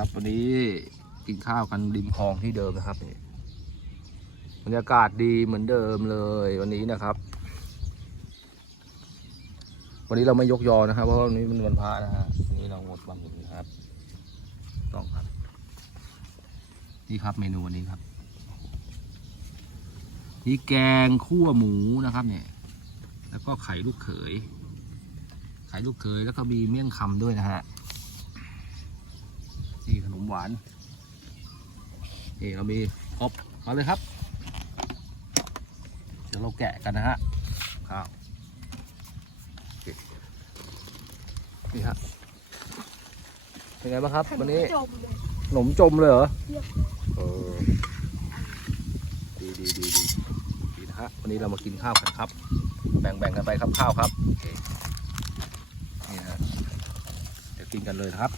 ครับวันนี้กินข้าวกันริมคลองที่เดิมนะครับนี่บรรยากาศดีเหมือนเดิมเลยวันนี้นะครับ วันนี้เราไม่ยกยอนะครับเพราะวันนี้มันวันพระนะฮะวันนี้เรางดวันหยุดนะครับต้องครับ นี่ครับเมนูวันนี้ครับนี่แกงคั่วหมูนะครับเนี่ย แล้วก็ไข่ลูกเขย ไข่ลูกเขยแล้วก็มีเมี่ยงคำด้วยนะฮะ หวาน นี่เรามีครบมาเลยครับ เดี๋ยวเราแกะกันนะฮะข้าวโอเคนี่ฮะเป็นไงบ้างครับ วันนี้จมเลยขนมจมเลยเหรอเยี่ยมเออดีดีดีดีดีนะฮะวันนี้เรามากินข้าวกันครับ แบ่งแบ่งกันไปครับข้าวครับโอเคนี่ฮะเดี๋ยวกินกันเลยนะครับ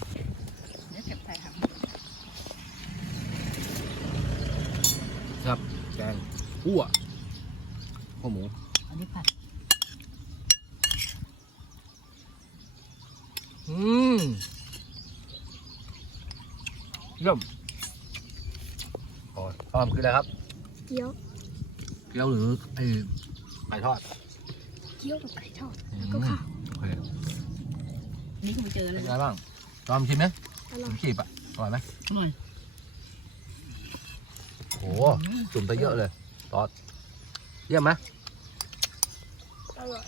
เดี๋ยวเก็บใส่ ครับครับแกงคั่วข้าวหมูอันนี้ผัดอืมเยี่ยมโอ้ยพร้อมคืออะไรครับเกี๊ยวเกี๊ยวหรือไอ้ไก่ทอดเกี๊ยวกับไก่ทอดอืมแล้วก็ข้าวโอเคนี่คุณไปเจอเป็แล้นวไงบ้างลองชิมไหมอร่ผอยมจีบอะอร่อยไหมหน่อย โอ้โหจุ่มไปเยอะเลยตอดเยี่ยมไหมอร่อย